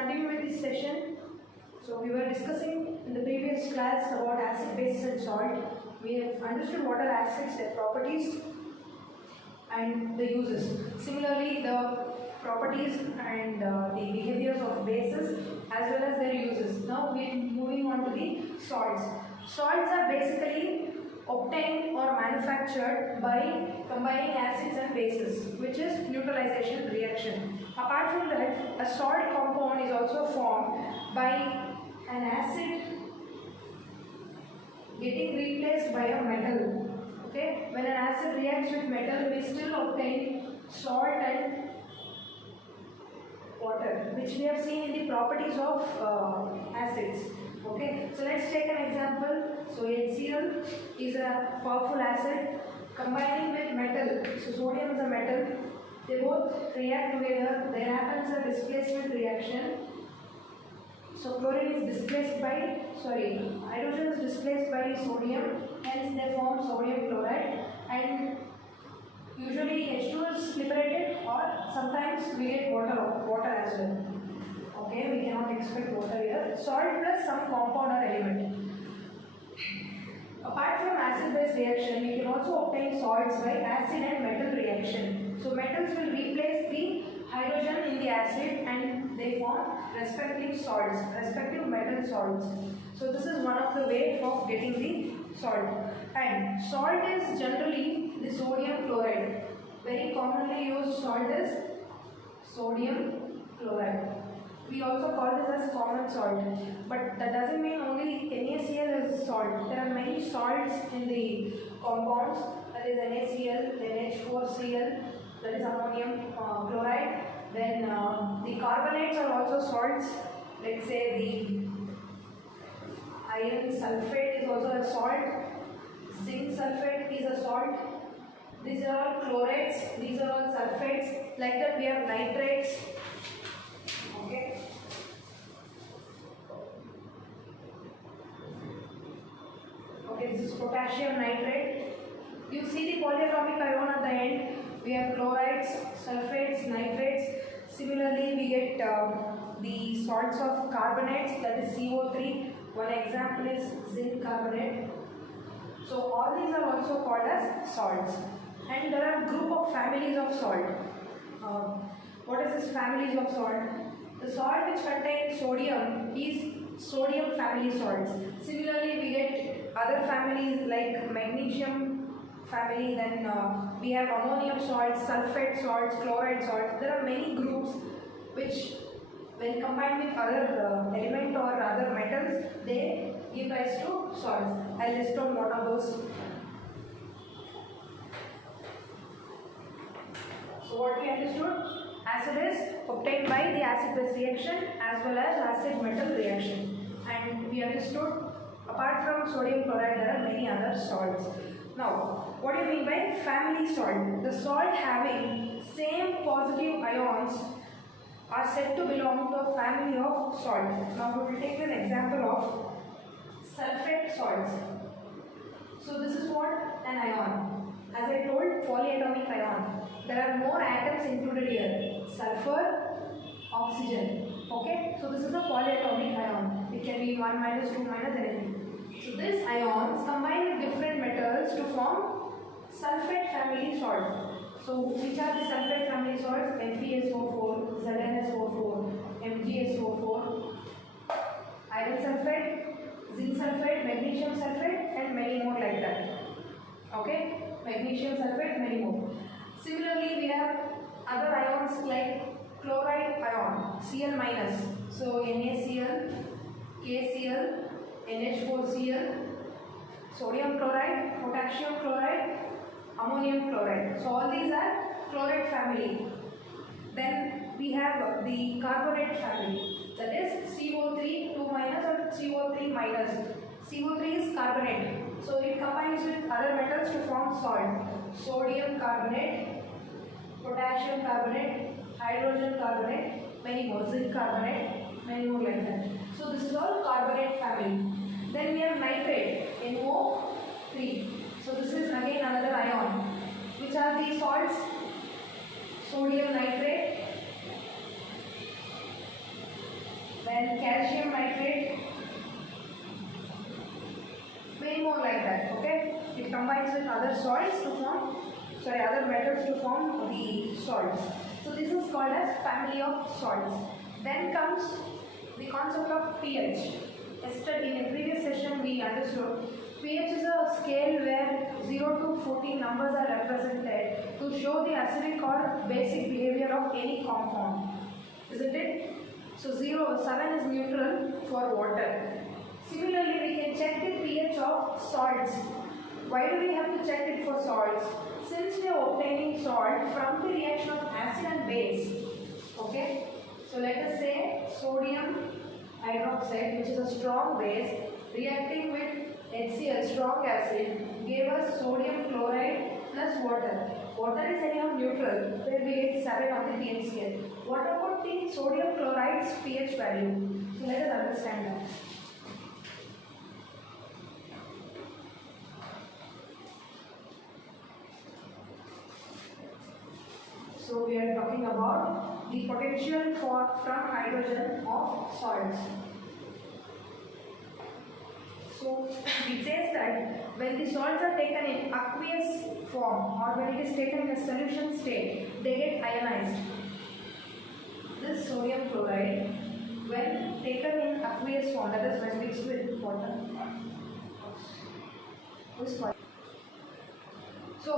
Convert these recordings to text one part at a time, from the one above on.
continue with this session. So we were discussing in the previous class about acid, base and salt. We have understood what are acids, their properties and the uses. Similarly, the properties and the behaviors of bases as well as their uses. Now we are moving on to the salts. Salts are basically obtained or manufactured by combining acids and bases, which is neutralization reaction. Apart from that, a salt compound is also formed by an acid getting replaced by a metal. Okay, when an acid reacts with metal, we still obtain salt and water, which we have seen in the properties of acids. Okay, so let's take an example. So HCl is a powerful acid combining with metal. So sodium is a metal. They both react together. There happens a displacement reaction. So chlorine is displaced by, hydrogen is displaced by sodium, hence they form sodium chloride, and usually H2 is liberated, or sometimes we get water as well. Okay, we cannot expect water here. Salt plus some compound or element. Apart from acid-base reaction, we can also obtain salts by acid and metal reaction. So metals will replace the hydrogen in the acid and they form respective salts, respective metal salts. So this is one of the way of getting the salt. And salt is generally the sodium chloride. Very commonly used salt is sodium chloride. We also call this as common salt, but that doesn't mean only NaCl is salt. There are many salts in the compounds, that is NaCl, then H4Cl, that is ammonium chloride. Then the carbonates are also salts. Let's say the iron sulfate is also a salt. Zinc sulfate is a salt. These are all chlorates, these are all sulfates. Like that we have nitrates. Okay. Okay, this is potassium nitrate. You see the polyatomic ion at the end. We have chlorides, sulfates, nitrates. Similarly, we get the salts of carbonates, that is CO3. One example is zinc carbonate. So all these are also called as salts. And there are a group of families of salt. What is this families of salt? The salt which contains sodium is sodium family salts. Similarly, we get other families like magnesium family, then we have ammonium salts, sulfate salts, chloride salts. There are many groups which, when combined with other element or other metals, they give rise to salts. I'll list down what are those. So what we understood? Acid is obtained by the acid-base reaction as well as acid-metal reaction. And we understood, apart from sodium chloride, there are many other salts. Now, what do you mean by family salt? The salt having same positive ions are said to belong to a family of salt. Now, we will take an example of sulfate salts. So, this is what? An ion. As I told, polyatomic ion. There are more atoms included here. Sulfur, oxygen. Okay? So, this is a polyatomic ion. It can be 1 minus 2 minus anything. So, these ions combine with different metals to form sulfate family salt. So, which are the sulfate family salts? FeSO4, ZnSO4, MgSO4, iron sulfate, zinc sulfate, magnesium sulfate, and many more like that. Okay? Magnesium sulfate, many more. Similarly, we have other ions like chloride ion, Cl minus. So, NaCl, KCl, NH4Cl, sodium chloride, potassium chloride, ammonium chloride. So all these are chloride family. Then we have the carbonate family, that is CO3 2 minus or CO3 minus. CO3 is carbonate. So it combines with other metals to form salt. Sodium carbonate, potassium carbonate, hydrogen carbonate, many more, zinc carbonate, many more like that. So this is all carbonate family. Then we have nitrate, NO3. So this is again another ion. Which are the salts? Sodium nitrate, then calcium nitrate, many more like that. Okay, it combines with other salts to form, other metals to form the salts. So this is called as family of salts. Then comes the concept of pH. Yesterday in a previous session we understood pH is a scale where 0 to 14 numbers are represented to show the acidic or basic behavior of any compound. Isn't it? So 7 is neutral for water. Similarly, we can check the pH of salts. Why do we have to check it for salts? Since we are obtaining salt from the reaction of acid and base. Okay? So let us say sodium hydroxide, which is a strong base, reacting with HCl, strong acid, gave us sodium chloride plus water. Water is anyhow neutral, where we get 7 on the pH scale. What about the sodium chloride's pH value? So let us understand that. So we are talking about the potential from hydrogen of salts. So it says that when the salts are taken in aqueous form or when it is taken in a solution state, they get ionized. This sodium chloride, when taken in aqueous form, that is when mixed with water. So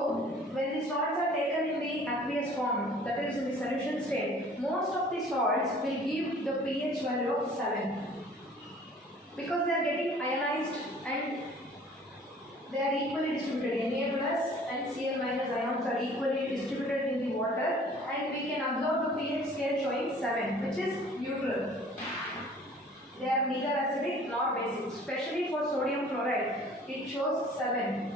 when the salts are taken in the aqueous form, that is in the solution state, most of the salts will give the pH value of 7. Because they are getting ionized and they are equally distributed. Na plus and Cl minus ions are equally distributed in the water, and we can observe the pH scale showing 7, which is neutral. They are neither acidic nor basic. Especially for sodium chloride, it shows 7.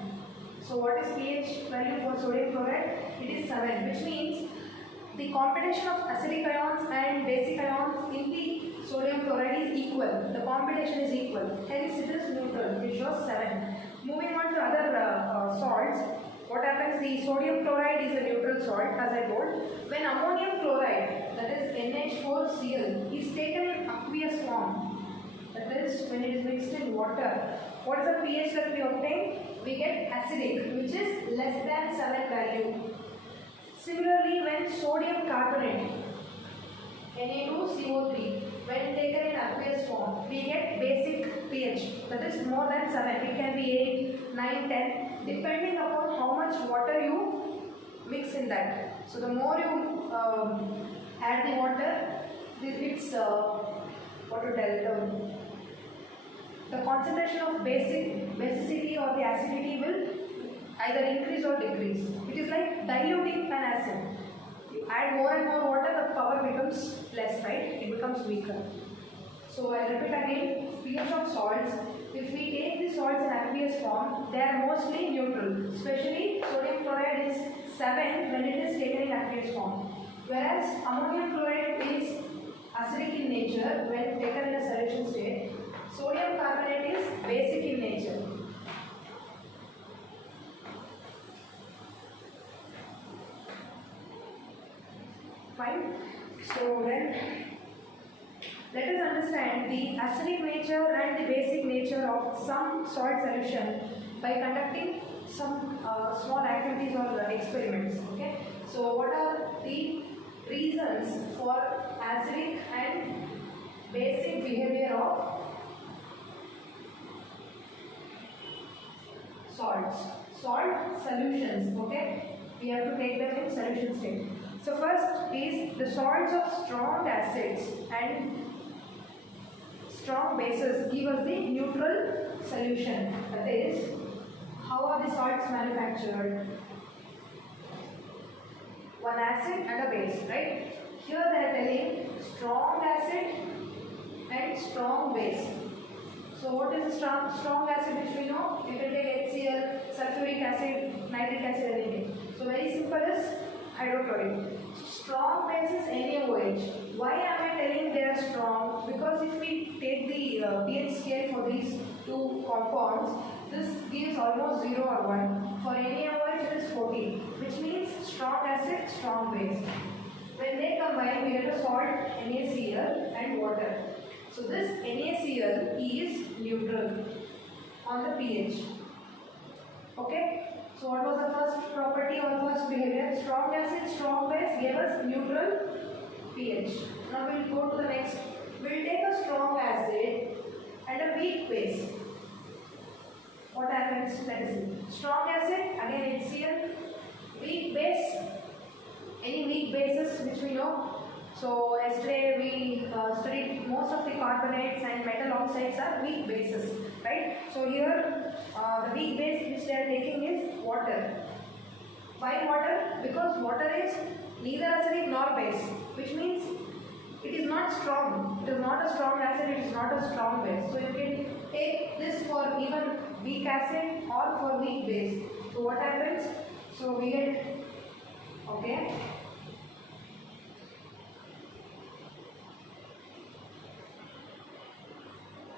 So what is pH value for sodium chloride? It is 7, which means the combination of acidic ions and basic ions in the sodium chloride is equal. The combination is equal. Hence it is neutral. It shows 7. Moving on to other salts. What happens? The sodium chloride is a neutral salt, as I told. When ammonium chloride, that is NH4Cl, is taken in aqueous form, that is when it is mixed in water, what is the pH that we obtain? We get acidic, which is less than 7 value. Similarly, when sodium carbonate, Na2CO3, when taken in aqueous form, we get basic pH, that is more than 7. It can be 8, 9, 10, depending upon how much water you mix in that. So the more you add the water, it's the concentration of basicity or the acidity will either increase or decrease. It is like diluting an acid. You add more and more water, the power becomes less, right? It becomes weaker. So I repeat again, pH of salts. If we take the salts in aqueous form, they are mostly neutral. Especially sodium chloride is 7 when it is taken in aqueous form. Whereas ammonium chloride is acidic in nature when taken in a solution state. Sodium carbonate is basic in nature. Fine. So then, let us understand the acidic nature and the basic nature of some salt solution by conducting some small activities or experiments. Okay. So what are the reasons for acidic and basic behavior of salts? Salt solutions. Okay. We have to take them in solution state. So first is the salts of strong acids and strong bases give us the neutral solution. That is, how are the salts manufactured? One acid and a base, right? Here they are telling strong acid and strong base. So what is a strong acid which we know? You can take HCl, sulfuric acid, nitric acid, anything. So very simple is hydrochloric. Strong base is NaOH. Why am I telling they are strong? Because if we take the pH scale for these two compounds, this gives almost 0 or 1. For NaOH it is 14, which means strong acid, strong base. When they combine, we get a salt, NaCl and water. So this NaCl is neutral on the pH. Okay. So what was the first property or first behavior? Strong acid, strong base gave us neutral pH. Now we will go to the next. We will take a strong acid and a weak base. What happens? Let us see. Strong acid, again HCl. Weak base. Any weak bases which we know? So yesterday we studied most of the carbonates and metal oxides are weak bases, right? So here the weak base which they are taking is water. Why water? Because water is neither acidic nor base, which means it is not strong. It is not a strong acid, it is not a strong base. So you can take this for even weak acid or for weak base. So what happens? So we get, okay.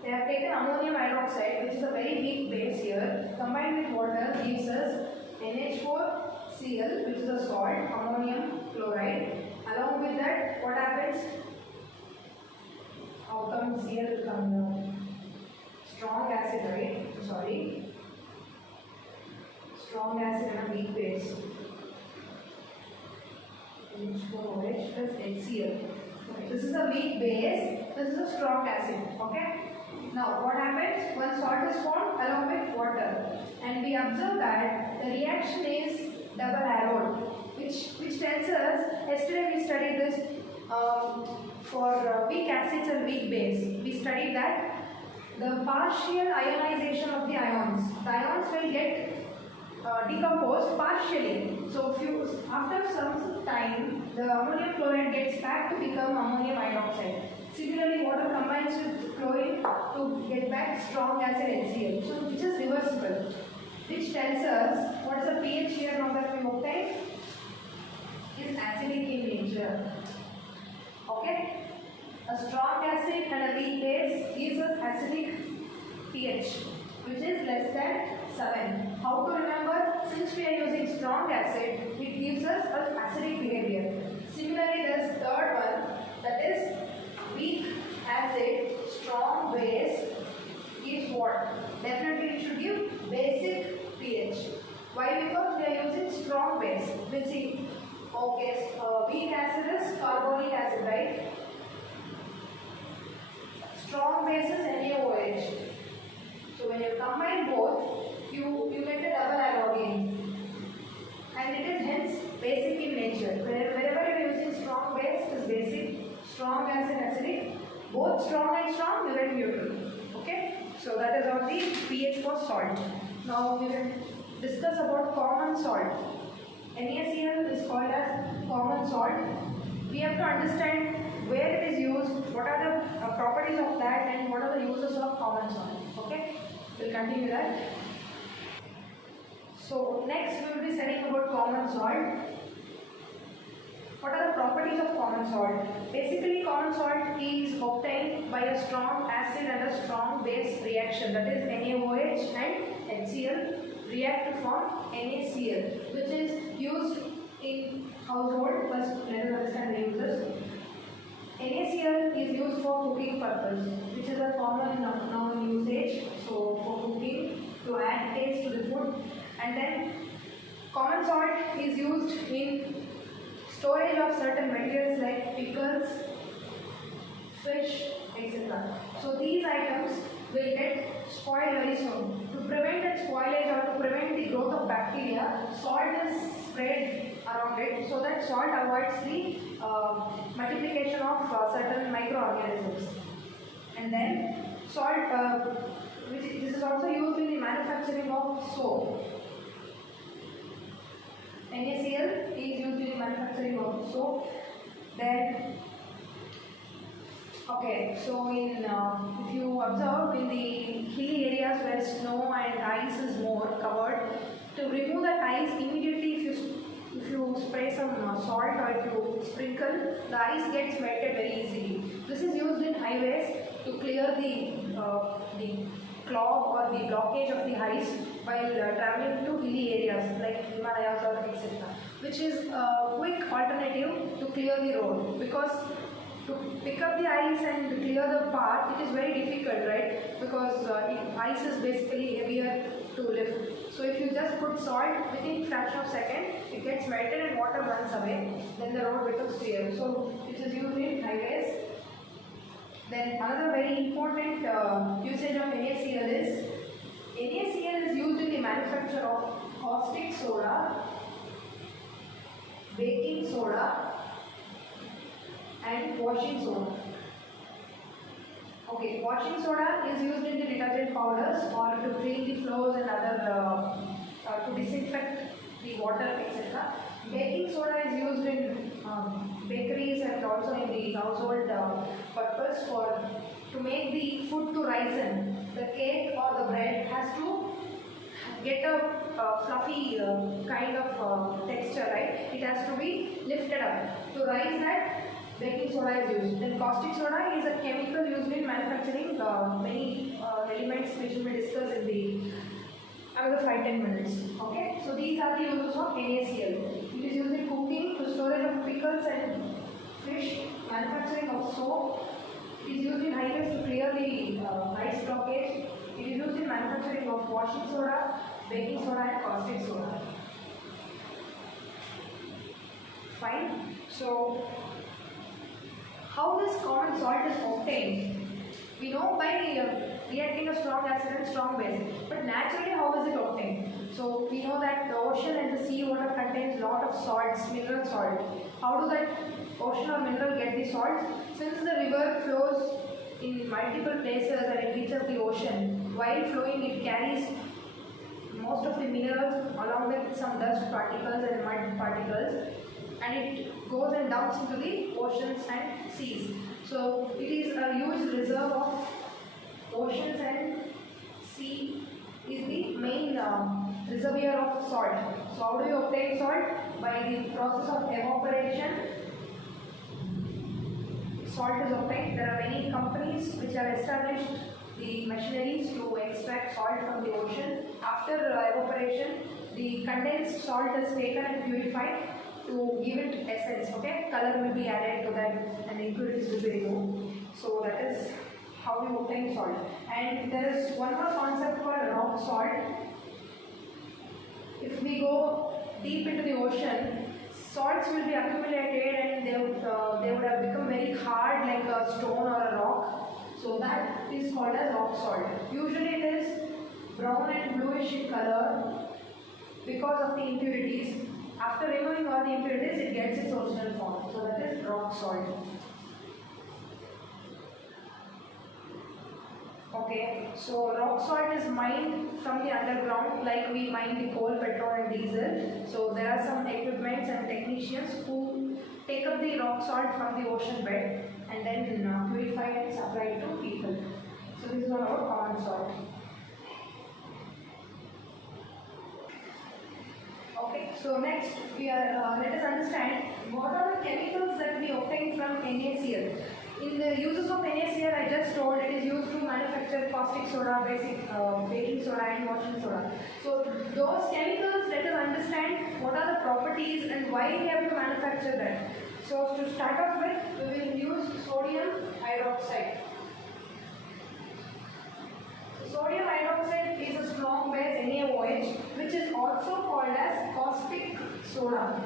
They have taken ammonium hydroxide, which is a very weak base here, combined with water gives us NH4Cl, which is a salt, ammonium chloride. Along with that, what happens? How come Cl comes down? Strong acid, right? Sorry. Strong acid and a weak base. NH4OH plus HCl. Okay. This is a weak base, this is a strong acid. Okay? Now what happens? One salt is formed along with water, and we observe that the reaction is double arrowed, which tells us, yesterday we studied this for weak acids and weak base. We studied that the partial ionization of the ions will get decomposed partially. So after some time the ammonium chloride gets back to become ammonium hydroxide. Similarly, water combines with chlorine to get back strong acid HCl. So which is reversible, which tells us what is the pH here now that we obtained is acidic in nature. Okay, a strong acid and a weak base gives us acidic pH, which is less than 7. How to remember? Since we are using strong acid, it gives us an acidic behavior. Similarly, there is third one, that is weak acid, strong base gives what? Definitely it should give basic pH. Why? Because we are using strong base. We'll see. Okay, weak acid is carbonic acid, right? Strong base is NaOH. So when you combine both, you get a double arrow again, and it is hence basic in nature. Wherever you are using strong base, it is basic. Strong acid, acidic, both strong and strong, you get neutral. Okay, so that is on the pH for salt. Now we will discuss about common salt. NaCl is called as common salt. We have to understand where it is used, what are the properties of that, and what are the uses of common salt. Okay, we'll continue that. So next we will be studying about common salt. What are the properties of common salt? Basically, common salt is obtained by a strong acid and a strong base reaction, that is NaOH and HCl react to form NaCl, which is used in household. First, let us understand the uses. NaCl is used for cooking purpose, which is a common noun usage. So for cooking, to add taste to the food. And then common salt is used in storage of certain materials like pickles, fish, etc. So these items will get spoiled very soon. To prevent its spoilage or to prevent the growth of bacteria, salt is sprayed around it so that salt avoids the multiplication of certain microorganisms. And then salt, this is also used in the manufacturing of soap. NaCl is used in manufacturing of soap. Then, okay, so if you observe in the hilly areas where snow and ice is more covered, to remove that ice immediately, if you spray some salt or if you sprinkle, the ice gets melted very easily. This is used in highways to clear the clog or the blockage of the ice while traveling to hilly areas like Himalayas or etc., which is a quick alternative to clear the road, because to pick up the ice and clear the path, it is very difficult, right? Because ice is basically heavier to lift. So if you just put salt, within fraction of second, it gets melted and water runs away. Then the road becomes clear. So this is used in highways. Then another very important usage of NaCl is used in the manufacture of caustic soda, baking soda, and washing soda. Okay, washing soda is used in the detergent powders or to clean the floors and other to disinfect the water, etc. Baking soda is used in bakeries and also in the household purpose to make the food to risen. The cake or the bread has to get a fluffy kind of texture, right? It has to be lifted up. To rise that, baking soda is used. Then caustic soda is a chemical used in manufacturing many elements which we will discuss in the another 5-10 minutes. Okay, so these are the uses of NaCl. It is used in cooking, to storage of pickles and fish, manufacturing of soap. It is used in highways to clear the ice blockage. It is used in manufacturing of washing soda, baking soda, and caustic soda. Fine. So, how this common salt is obtained? We know by reacting a strong acid and strong base, but naturally how is it obtained? So we know that the ocean and the sea water contains lot of salts, mineral salt. How do that ocean or mineral get the salts? Since the river flows in multiple places and it reaches the ocean, while flowing it carries most of the minerals along with some dust particles and mud particles, and it goes and dumps into the oceans and seas. So it is a huge reserve of oceans and sea is the main reservoir of salt. So how do you obtain salt? By the process of evaporation. Salt is obtained. There are many companies which have established the machineries to extract salt from the ocean. After evaporation, the condensed salt is taken and purified to give it essence. Okay, color will be added to that and impurities will be removed. So that is how we obtain salt. And there is one more concept called rock salt. If we go deep into the ocean, salts will be accumulated and they would have become very hard like a stone or a rock. So that is called as rock salt. Usually it is brown and bluish in color because of the impurities. After removing all the impurities, it gets its original form. So that is rock salt. Okay, so rock salt is mined from the underground like we mine the coal, petrol and diesel. So there are some equipments and technicians who take up the rock salt from the ocean bed and then purify and supply it to people. So this is all about common salt. Okay, so next let us understand what are the chemicals that we obtain from NaCl. In the uses of NaCl, I just told it is used to manufacture caustic soda, baking soda and washing soda. So those chemicals, let us understand what are the properties and why we have to manufacture them. So to start off with, we will use sodium hydroxide. Sodium hydroxide is a strong base NaOH, which is also called as caustic soda.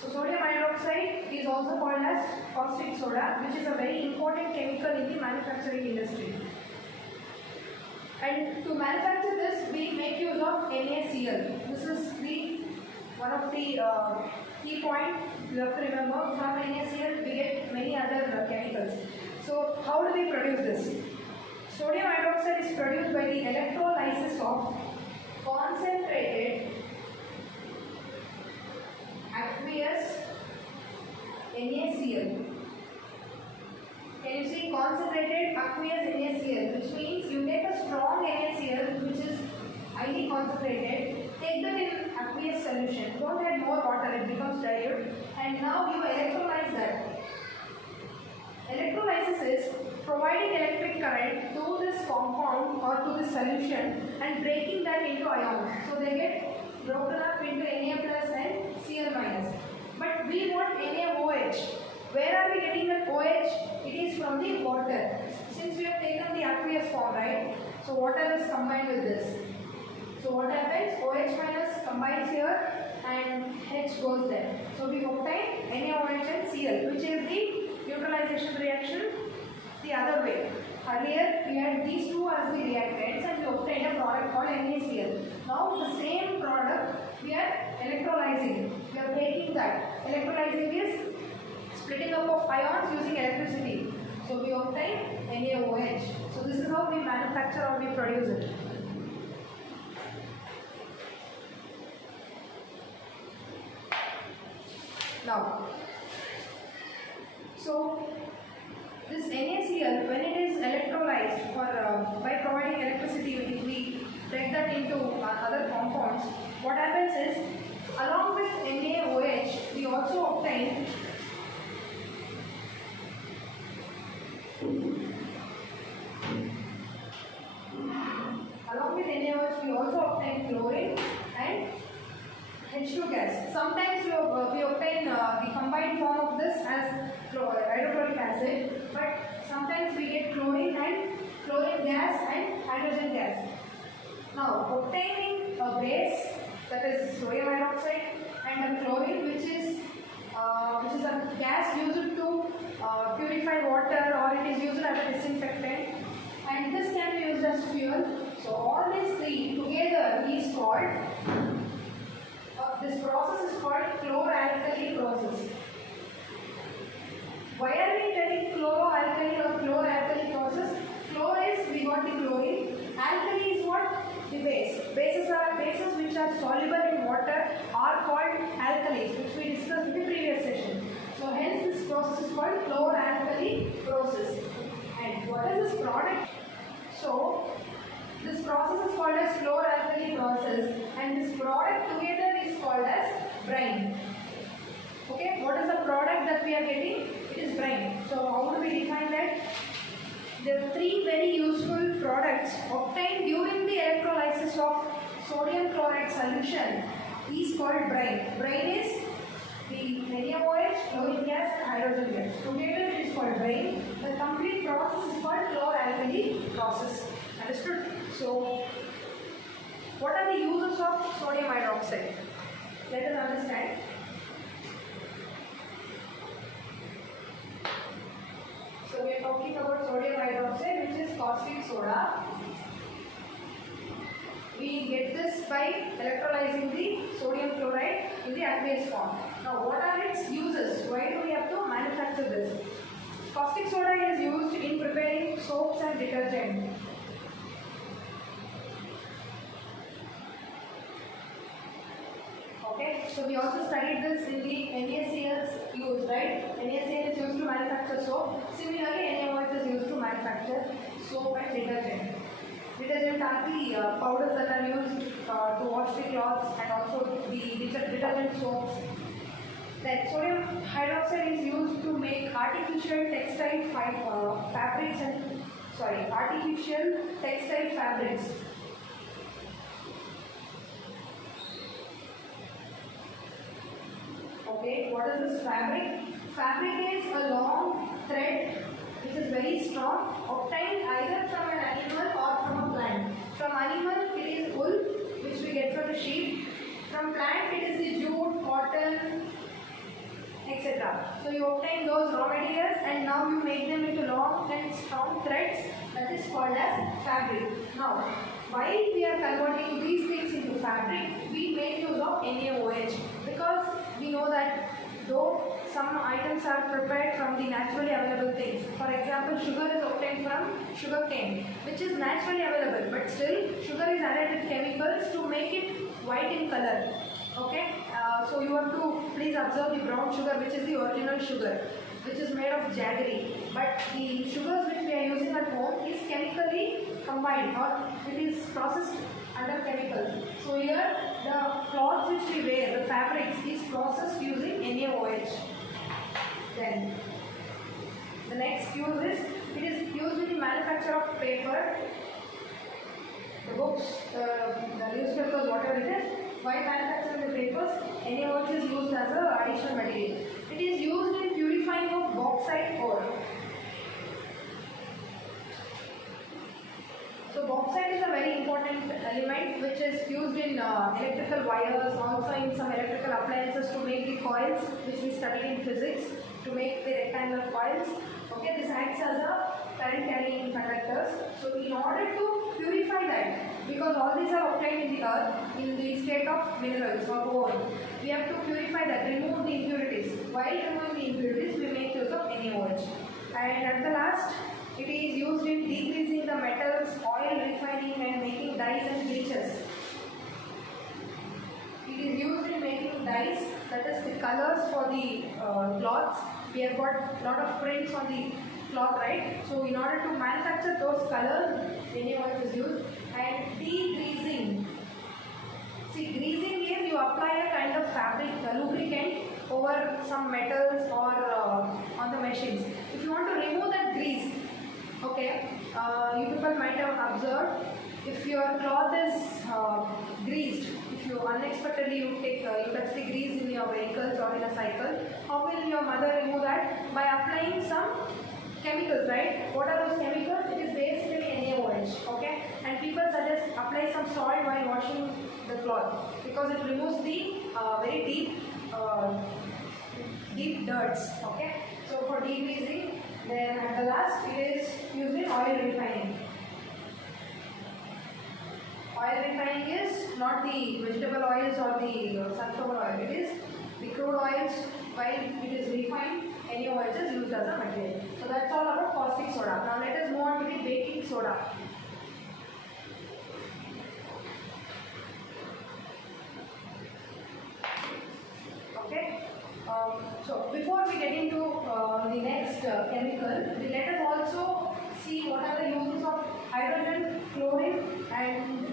So sodium hydroxide is also called as caustic soda, which is a very important chemical in the manufacturing industry. And to manufacture this, we make use of NaCl. This is one of the key points you have to remember. From NaCl, we get many other chemicals. So how do we produce this? Sodium hydroxide is produced by the electrolysis of concentrated aqueous NaCl. Can you see concentrated aqueous NaCl, which means you take a strong NaCl which is highly concentrated, take that in aqueous solution, don't add more water, it becomes dilute, and now you electrolyze that. Electrolysis is providing electric current to this compound or to this solution and breaking that into ions. So they get broken up into Na plus and Cl minus. But we want NaOH. Where are we getting that OH? It is from the water. Since we have taken the aqueous form, right? So water is combined with this. So what happens? OH minus combines here and H goes there. So we obtain NaOH and Cl, which is the neutralization reaction the other way. Earlier we had these two as the reactants and we obtained a product called NaCl. Now the same product we are electrolyzing. We are taking that. Electrolyzing is splitting up of ions using electricity. So we obtain NaOH. So this is how we manufacture or we produce it. Now, so this NaCl, when it is electrolyzed or by providing electricity, if we break that into other compounds, what happens is, along with NaOH, we also obtain chlorine and H2 gas. Sometimes we obtain the combined form of this as hydrochloric acid, but sometimes we get chlorine gas and hydrogen gas. Now, obtaining a base, that is sodium hydroxide, and a chlorine, which is a gas used to purify water, or it is used as a disinfectant, and this can be used as fuel. So all these three together is called, this process is called chloralkali process. Why are we telling chloroalkali or chloralkali process? Chlor is, we got the chlorine, alkali is what? The base. Bases which are soluble in water are called alkalis, which we discussed in the previous session. So hence this process is called chloralkali process. And what is this product? So this process is called as chloralkali process, and this product together is called as brine. Okay, what is the product that we are getting? It is brine. So how do we define that? There are three very useful products obtained during the electrolysis of sodium chloride solution is called brine. Brine is the NaOH, chlorine gas and hydrogen gas. Together it is called brine. The complete process is called chloralkali process. Understood? So, what are the uses of sodium hydroxide? Let us understand. So, we are talking about sodium hydroxide, which is caustic soda. We get this by electrolyzing the sodium chloride in the aqueous form. Now, what are its uses? Why do we have to manufacture this? Caustic soda is used in preparing soaps and detergent. Okay, so we also studied this in the NaCl's use, right? NaCl is used to manufacture soap. Similarly, NaOH is used to manufacture soap and detergent. Detergent are the powders that are used to wash the clothes, and also the detergent soaps. Then sodium hydroxide is used to make artificial textile fabrics. Okay, what is this fabric? Fabric is a long thread which is very strong, obtained either from an animal or from a plant. From animal it is wool, which we get from the sheep. From plant it is the jute, cotton, etc. So you obtain those raw materials and now you make them into long and strong threads, that is called as fabric. Now, while we are converting these things into fabric, we make use of NaOH, because we know that though some items are prepared from the naturally available things. For example, sugar is obtained from sugar cane, which is naturally available, but still sugar is added with chemicals to make it white in color. Okay, so you have to please observe the brown sugar, which is the original sugar, which is made of jaggery. But the sugars which we are using at home is chemically combined, or it is processed under chemicals. So here the cloths which we wear, the fabrics, is processed using NaOH. Then the next use is, it is used in the manufacture of paper, the books, the newspapers, whatever it is. While manufacturing the papers, NaOH is used as an additional material. It is used in purifying of used in electrical wires, also in some electrical appliances to make the coils, which we studied in physics, to make the rectangular coils. Okay, this acts as a current carrying conductors. So in order to purify that, because all these are obtained in the earth in the state of minerals or ore, we have to purify that, remove the impurities. While removing the impurities, we make use of NaOH. And at the last, it is used in degreasing the metals, oil refining and making dyes and bleaches. It is used in making dyes, that is the colors for the cloths. We have got a lot of prints on the cloth, right? So in order to manufacture those colors, NaOH is used. And degreasing. See, greasing is you apply a kind of fabric, lubricant over some metals or on the machines. If you want to remove that grease, okay, you people might have observed, if your cloth is greased, if you unexpectedly you touch the grease in your vehicles or in a cycle, how will your mother remove that? By applying some chemicals, right? What are those chemicals? It is basically NaOH, okay? And people suggest apply some salt while washing the cloth because it removes the very deep dirts, okay? So for degreasing, then at the last it is used in oil refining. Oil refining is not the vegetable oils or the sunflower oil, it is the crude oils. While it is refined, NaOH is used as a material. So that's all about caustic soda. Now let us move on to the baking soda. Okay. So before we get into the next chemical, let us also see what are the uses of hydrogen, chlorine and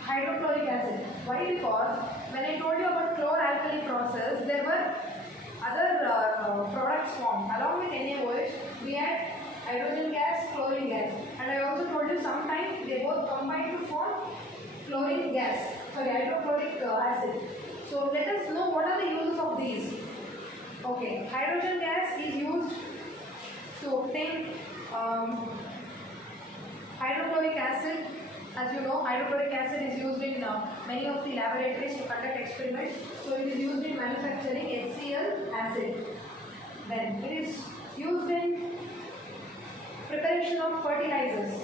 hydrochloric acid. Why? Because when I told you about chloralkali process, there were other products formed. Along with NaOH, we had hydrogen gas, chlorine gas. And I also told you sometimes they both combine to form hydrochloric acid. So let us know what are the uses of these. Okay, hydrogen gas is used to obtain hydrochloric acid. As you know, hydrochloric acid is used in many of the laboratories to conduct experiments. So it is used in manufacturing HCl acid. Then it is used in preparation of fertilizers.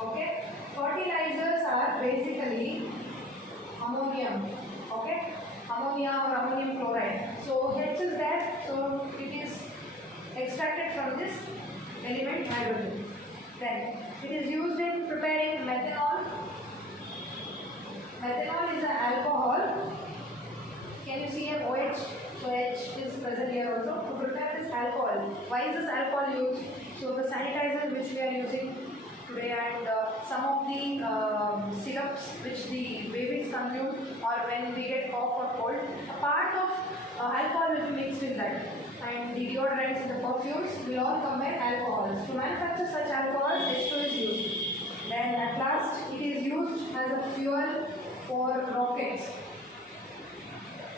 Okay, fertilizers are basically ammonium. Okay, ammonia or ammonium chloride. So H is there. So it is extracted from this element hydrogen. Then it is used in preparing methanol. Methanol is an alcohol. Can you see an OH? So H is present here also. To prepare this alcohol. Why is this alcohol used? So the sanitizer which we are using today and some of the syrups which the babies consume or when we get cough or cold, a part of alcohol will be mixed in that. And the deodorants and the perfumes will all combine alcohols. To manufacture such alcohols, H2 is used. Then at last, it is used as a fuel for rockets.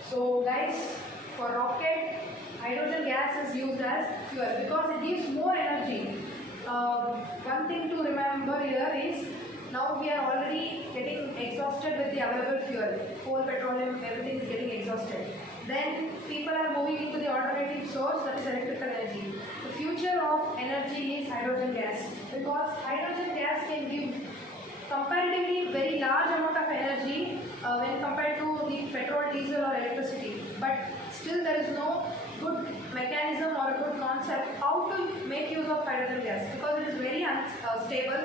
So guys, for rocket, hydrogen gas is used as fuel because it gives more energy. One thing to remember here is now we are already getting exhausted with the available fuel. Coal, petroleum, everything is getting exhausted. Then people are moving into the alternative source, that is electrical energy. The future of energy is hydrogen gas because hydrogen gas can give comparatively very large amount of energy when compared to the petrol, diesel or electricity. But still there is no good mechanism or a good concept how to make use of hydrogen gas because it is very unstable.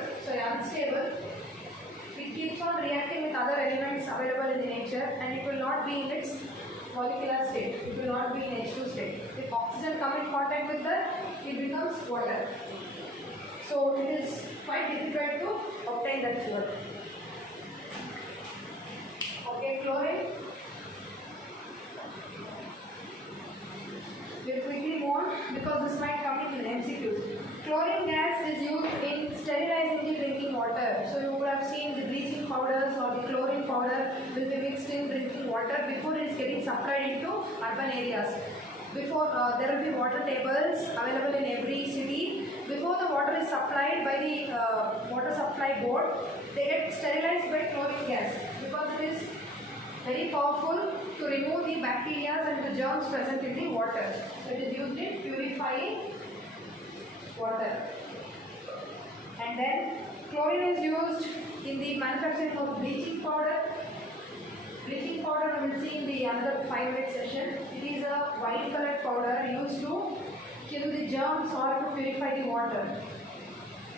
It keeps on reacting with other elements available in the nature and it will not be in its molecular state. It will not be in H2 state. If oxygen comes in contact with that, it becomes water. So it is quite difficult to obtain that fuel. Okay, chlorine. We'll quickly move on because this might come in MCQs. Chlorine gas is used in sterilizing the drinking water. So you would have seen the bleaching powders or the chlorine powder will be mixed in drinking water before it is getting supplied into urban areas. Before there will be water tables available in every city. Before the water is supplied by the water supply board, they get sterilized by chlorine gas. because it is very powerful to remove the bacteria and the germs present in the water. So it is used in purifying water. And then chlorine is used in the manufacturing of bleaching powder. Bleaching powder we will see in the another 5-minute session. It is a white colored powder used to kill the germs or to purify the water.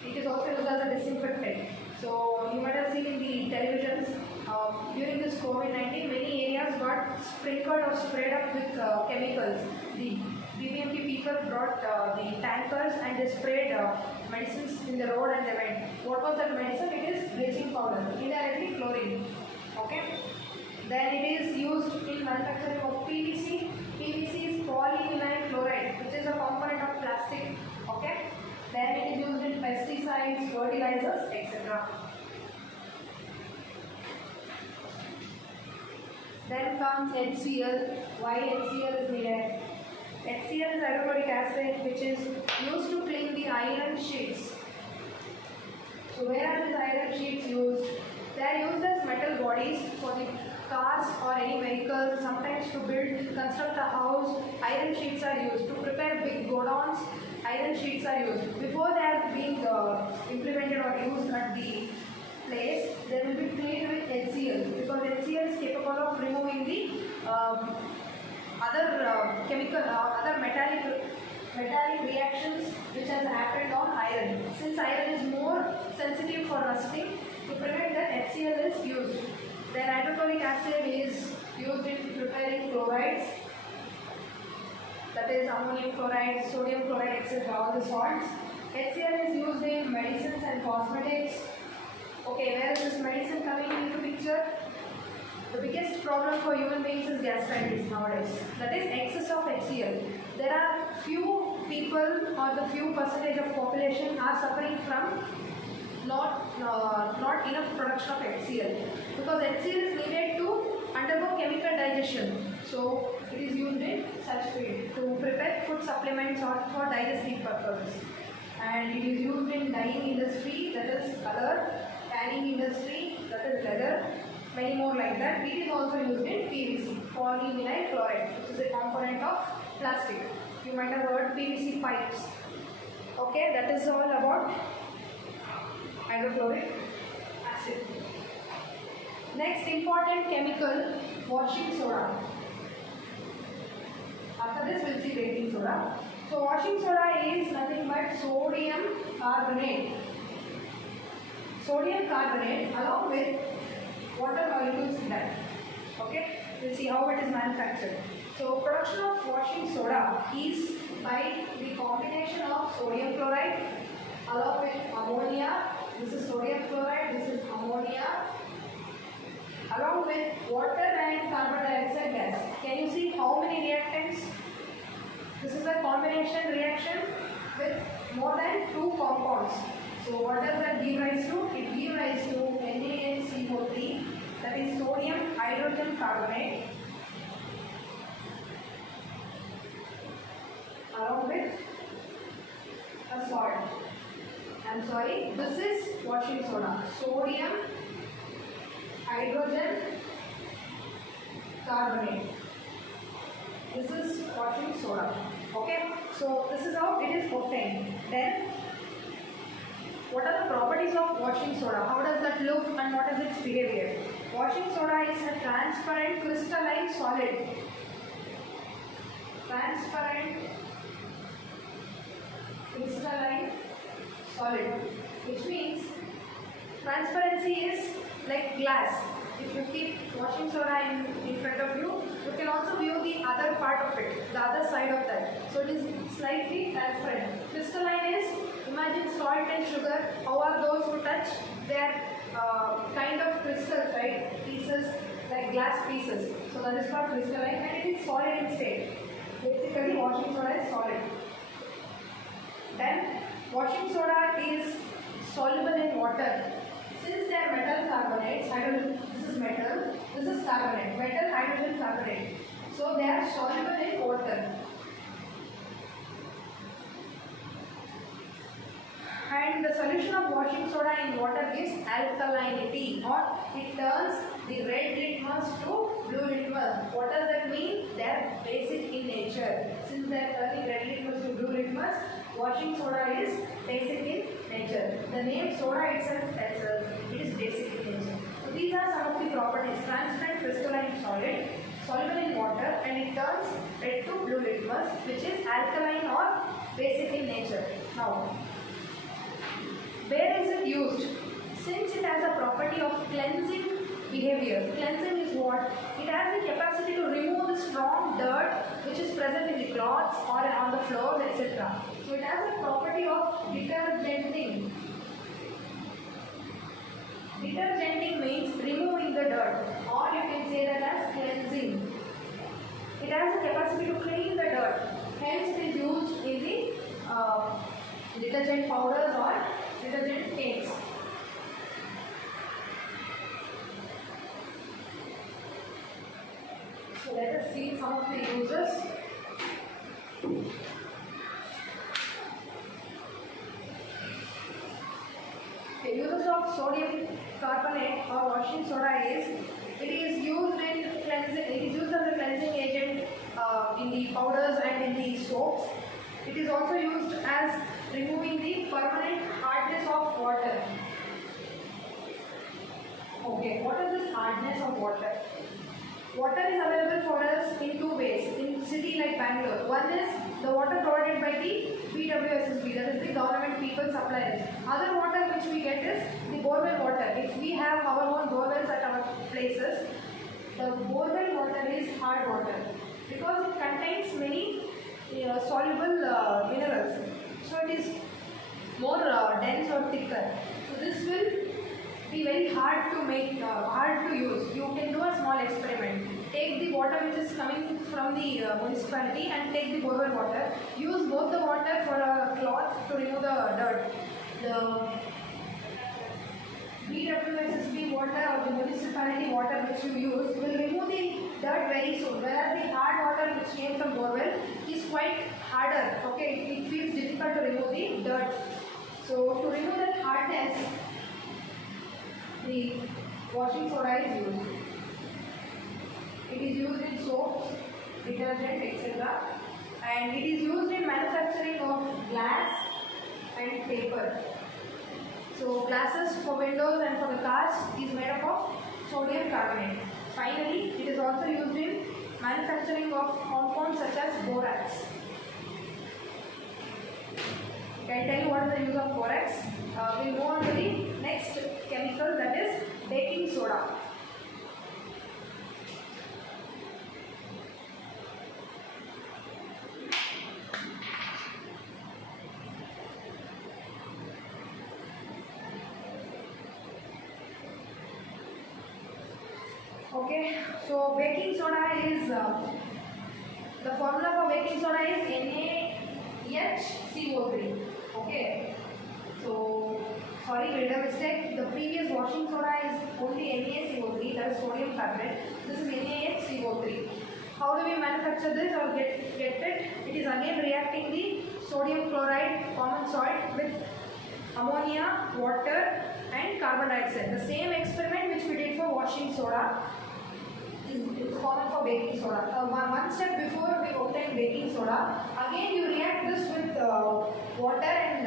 It is also used as a disinfectant. So you might have seen in the televisions during this COVID-19, many areas got sprinkled or sprayed up with chemicals. The BBMP people brought the tankers and they sprayed medicines in the road and they went. What was that medicine? It is bleaching powder, indirectly chlorine. Okay. Then it is used in manufacturing of PVC. PVC is polyvinyl chloride, which is a component of plastic. Okay. Then it is used in pesticides, fertilizers, etc. Then comes HCl. Why HCl is needed? HCl is hydrochloric acid, which is used to clean the iron sheets. So where are these iron sheets used? They are used as metal bodies for the cars or any vehicles, sometimes to construct a house. Iron sheets are used. To prepare big godowns, iron sheets are used. Before they are being implemented or used at the place, they will be cleaned with HCl, because HCl is capable of removing the other metallic reactions which has happened on iron. Since iron is more sensitive for rusting, to prevent that, HCl is used. Then hydrochloric acid is used in preparing chlorides, that is ammonium chloride, sodium chloride, etc. all the salts. HCl is used in medicines and cosmetics. Okay, where is this medicine coming into picture? The biggest problem for human beings is gastritis nowadays. That is excess of HCl. There are few people or the few percentage of population are suffering from not enough production of HCl, because HCl is needed to undergo chemical digestion. So it is used in such field to prepare food supplements or for digestive purposes. And it is used in dyeing industry, that is color, tanning industry, that is leather, many more like that. It is also used in PVC, polyvinyl chloride, which is a component of plastic. You might have heard PVC pipes. Okay, that is all about hydrochloric acid. Next important chemical, washing soda. After this we will see baking soda. So washing soda is nothing but sodium carbonate. Sodium carbonate along with water molecules in that. Okay, we will see how it is manufactured. So production of washing soda is by the combination of sodium chloride along with ammonia. This is sodium chloride, this is ammonia, along with water and carbon dioxide gas. Can you see how many reactants? This is a combination reaction with more than 2 compounds. So what does that give rise to? It gives rise to NaNCO3, that is sodium hydrogen carbonate, along with a salt. I'm sorry, this is washing soda. Sodium hydrogen carbonate. This is washing soda. Okay, so this is how it is obtained. Then, what are the properties of washing soda? How does that look and what is its behavior? Washing soda is a transparent crystalline solid. Transparent crystalline solid, which means transparency is like glass. If you keep washing soda in front of you, you can also view the other part of it, the other side of that. So it is slightly transparent. Crystalline is, imagine salt and sugar. How are those to touch? They are kind of crystals, right? Pieces, like glass pieces. So that is called crystalline, and it is solid in state. Basically, washing soda is solid. Then, washing soda is soluble in water. Since they are metal carbonates, this is metal, this is carbonate, metal hydrogen carbonate. So they are soluble in water. And the solution of washing soda in water gives alkalinity, or it turns the red litmus to blue litmus. What does that mean? They are basic in nature. Since they are turning red litmus to blue litmus, washing soda is basic in nature. The name soda itself tells us it is basic in nature. So these are some of the properties. Transparent crystalline solid, soluble in water, and it turns red to blue litmus, which is alkaline or basic in nature. Now, where is it used? Since it has a property of cleansing behavior. Cleansing is what? It has the capacity to remove the strong dirt which is present in the cloths or on the floors, etc. So it has a property of detergenting. Detergenting means removing the dirt, or you can say that as cleansing. It has the capacity to clean the dirt. Hence it is used in the detergent powders or detergent paints. So let us see some of the uses. The uses of sodium carbonate or washing soda is it is used in cleansing. It is used as a cleansing agent in the powders and in the soaps. It is also used as removing the permanent hardness of water. Okay, what is this hardness of water? Water is available for us in two ways in city like Bangalore. One is the water provided by the BWSSB, that is the government people suppliers. Other water which we get is the borewell water. If we have our own borewells at our places, the borewell water is hard water because it contains many soluble minerals. So it is more dense or thicker. So this will be very hard to make, hard to use. You can do a small experiment. Take the water which is coming from the municipality and take the borewell water. Use both the water for a cloth to remove the dirt. The BWSSB water or the municipality water which you use will remove the dirt very soon. Whereas the hard water which came from borewell is quite harder. Okay, it feels difficult to remove the dirt. So to remove that hardness, the washing soda is used. It is used in soaps, detergent, etc. And it is used in manufacturing of glass and paper. So glasses for windows and for the cars is made up of sodium carbonate. Finally, it is also used in manufacturing of compounds such as borax. Can I tell you what is the use of borax? We'll move on to the next chemical, that is baking soda. Okay, so baking soda is the formula for baking soda is NaHCO3. Okay, so sorry, made a mistake. The previous washing soda is only NaCO3, that is sodium carbonate. This is NaHCO3. How do we manufacture this or get it? It is again reacting the sodium chloride common salt with ammonia, water, and carbon dioxide. The same experiment which we did for washing soda is common for baking soda. One step before we obtain baking soda, again you react this with water and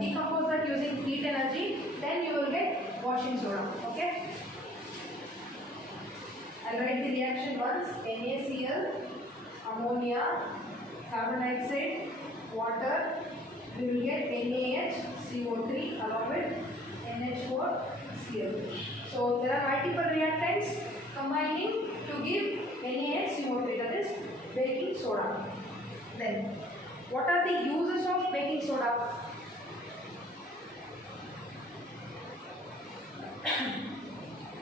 decompose that using heat energy, then you will get washing soda. Okay? I'll write the reaction once. NaCl, ammonia, carbon dioxide, water, we will get NaHCO3 along with NH4Cl. So there are multiple reactants combining to give NaHCO3, that is baking soda. Then, what are the uses of baking soda?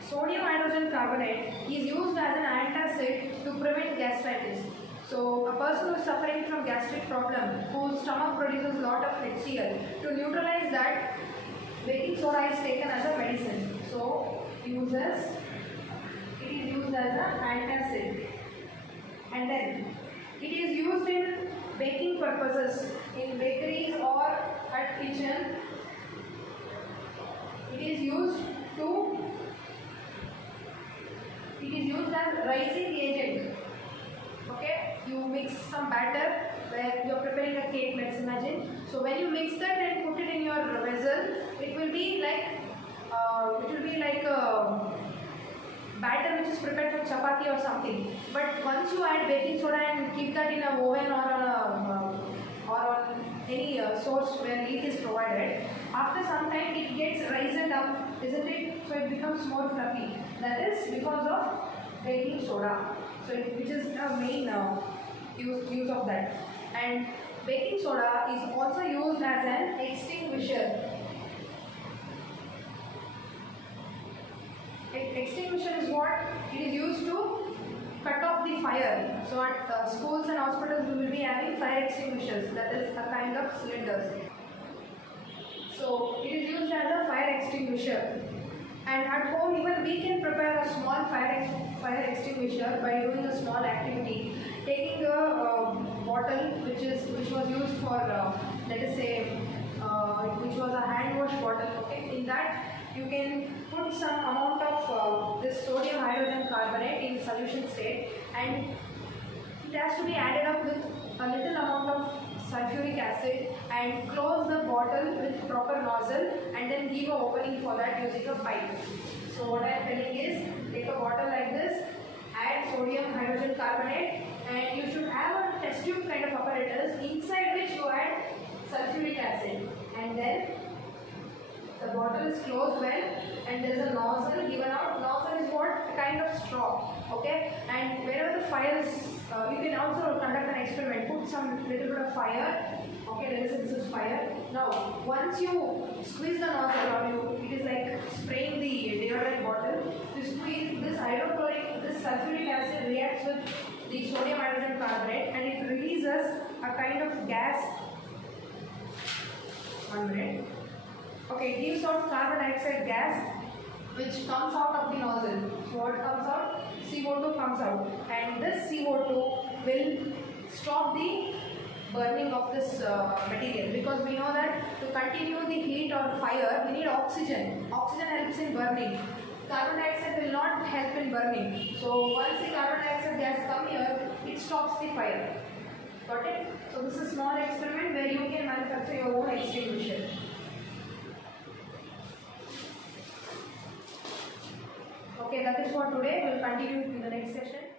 Sodium hydrogen carbonate is used as an antacid to prevent gastritis. So, a person who is suffering from gastric problem, whose stomach produces a lot of HCl, to neutralize that, baking soda is taken as a medicine. So, uses, it is used as an antacid. And then, it is used in baking purposes, in bakeries or at kitchen. It is used to used as rising agent. Okay, you mix some batter where you are preparing a cake, let's imagine. So when you mix that and put it in your vessel, it will be like a batter which is prepared for chapati or something. But once you add baking soda and keep that in a oven or on any source where heat is provided, after some time it gets risen up, isn't it? So it becomes more fluffy. That is because of baking soda. So which is the main use of that. And baking soda is also used as an extinguisher. Extinguisher is what? It is used to cut off the fire. So at schools and hospitals we will be having fire extinguishers. That is a kind of cylinders. So it is used as a fire extinguisher. And at home even we can prepare a small fire extinguisher by doing a small activity. Taking a bottle which was used for let us say which was a hand wash bottle. Okay, in that you can put some amount of this sodium hydrogen carbonate in solution state, and it has to be added up with a little amount of sulfuric acid and close the bottle with proper nozzle and then give an opening for that using a pipe. So what I am telling is, take a bottle like this, add sodium hydrogen carbonate, and you should have a test tube kind of apparatus inside which you add sulfuric acid, and then the bottle is closed well and there is a nozzle given out. Nozzle is what? A kind of straw. Okay, and wherever the fire is, you can also conduct an experiment. Put some little bit of fire. Okay, this is fire. Now, once you squeeze the nozzle, or it is like spraying the deodorant bottle. You squeeze this this sulfuric acid reacts with the sodium hydrogen carbonate and it releases a kind of gas. 1 minute. Okay, it gives out carbon dioxide gas which comes out of the nozzle. So what comes out? CO2 comes out, and this CO2 will stop the burning of this material, because we know that to continue the heat or fire we need oxygen. Oxygen helps in burning. Carbon dioxide will not help in burning. So once the carbon dioxide gas come here, it stops the fire. Got it? So this is a small experiment where you can manufacture your own extinguisher. Okay, that is for today. We will continue in the next session.